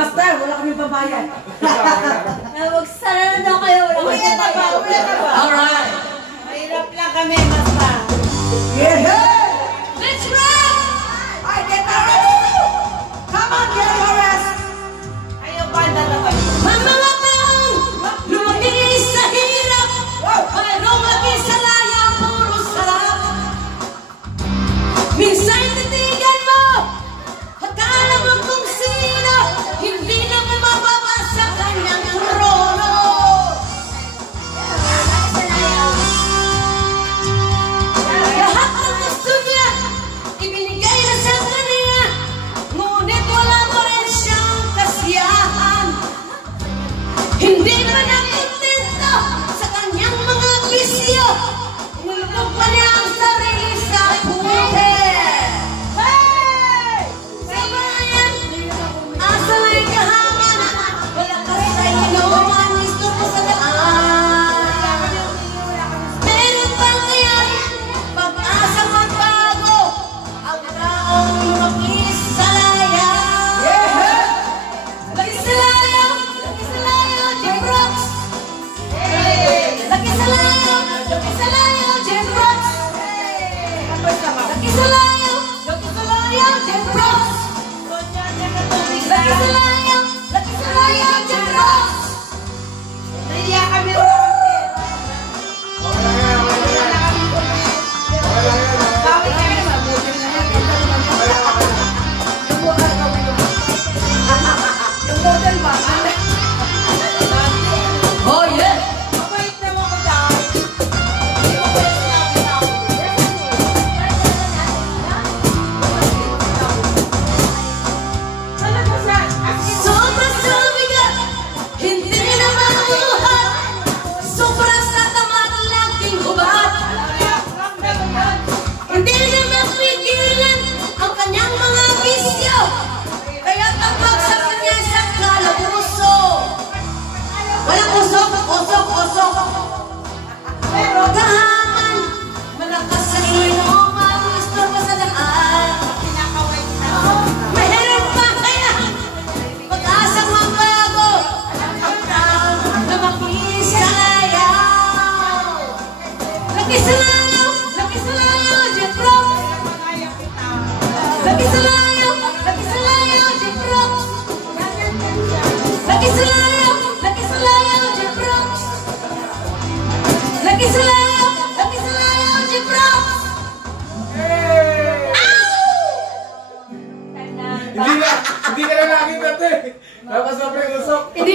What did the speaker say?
Master, wala kami babayan. Magsara na daw kayo. Uwi na ba? Alright. Mahirap lang kami, Master. Yeah! Let's run! I get the rest! Come on, get the rest! Ayaw ba, dalawa? Mga taong lumaki sa hirap, mayroong laki sa laya, puro sarap. Minsan titigan mo, akala mo kung sino, hindi na mababa sa kanyang trono. Lahat ng gusto niya, ibinigay na sa kanya, ngunit wala pa rin siyang kasiyahan. Hindi naman nakontento sa kanyang mga bisyo, umulog pa niya ang sarili sa buhay. Hey! Sabayan, asa may kahaman, wala ka sa inuman, gusto ko sa daan. Meron pa kaya pag-asa magbago, ang taong makisalaya. Lagi sa layo, Jim Brooks. Lagi sa layo, Jim Brooks. Lagi sa layo, Jim Brooks. Lagi sa layo, Jim Brooks. Naiya kami. Bawi kami naman. Yung model ba? Oh yeah. Mabait naman ko dahil. Sobrang sumigat, hindi na mabuhat. Sobrang sa tamad, laging hubad. Hindi na mapigilan ang kanyang mga bisyo, kaya tabag sa kanya sa kalabuso. Walang usok. Pero gahaman, malakas sa inuman, gusto pa sa daan. Meron pa kaya pag-asa magbago, ang taong na makisayaw. Laki sa layo, Jim Brooks. Laki sa layo, Jim Brooks. Laki sa layo, Jim Brooks. Laki sa layo, Jim Brooks. Hindi ka na nakita ito eh. Napasabay usok. Hindi